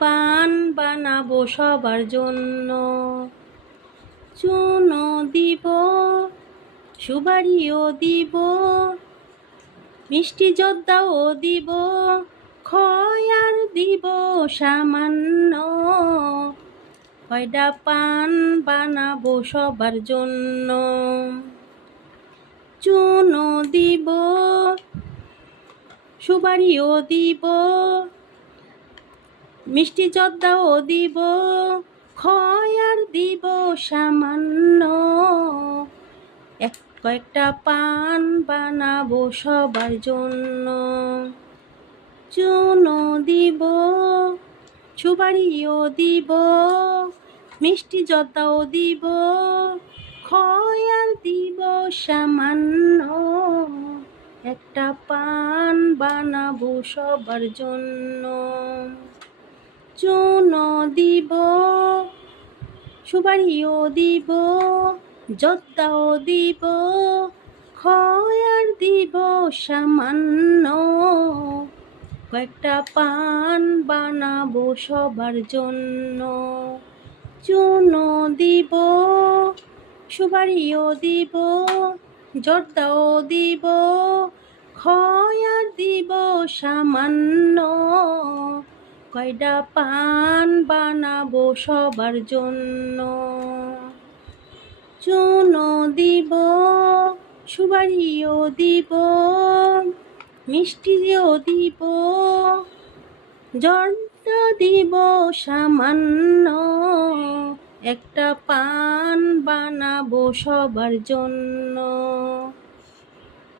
পান বানাবো সবার জন্য, চুনো দিব, সুবারিও দিব, মিষ্টি জর্দাও দিব, খয়ার দিব সামান্য। কয়টা পান বানাবো সবার জন্য, চুনো দিব, সুবারিও দিব, মিষ্টি জর্দাও দিব, খয়ার দিব সামান্য। কয়েকটা পান বানাবো সবার জন্য, চুনো দিব, সুবারিও দিব, মিষ্টি জর্দাও দিব, খয়ার দিব সামান্য। একটা পান বানাবো সবার জন্য, চুনো দিব, সুবারিও দিব, জর্দাও দিব, খয়ার দিব সামান্য। কয়েকটা পান বানাবো সবার জন্য, চুনো দিব, সুবারিও দিব, জর্দাও দিব, খয়ার দিব সামান্য। কয়টা পান বানাবো সবার জন্য, চুনো দিব, সুবারিও দিব, মিষ্টিও দিব, জর্দা দিব সামান্য। একটা পান বানাবো সবার জন্য।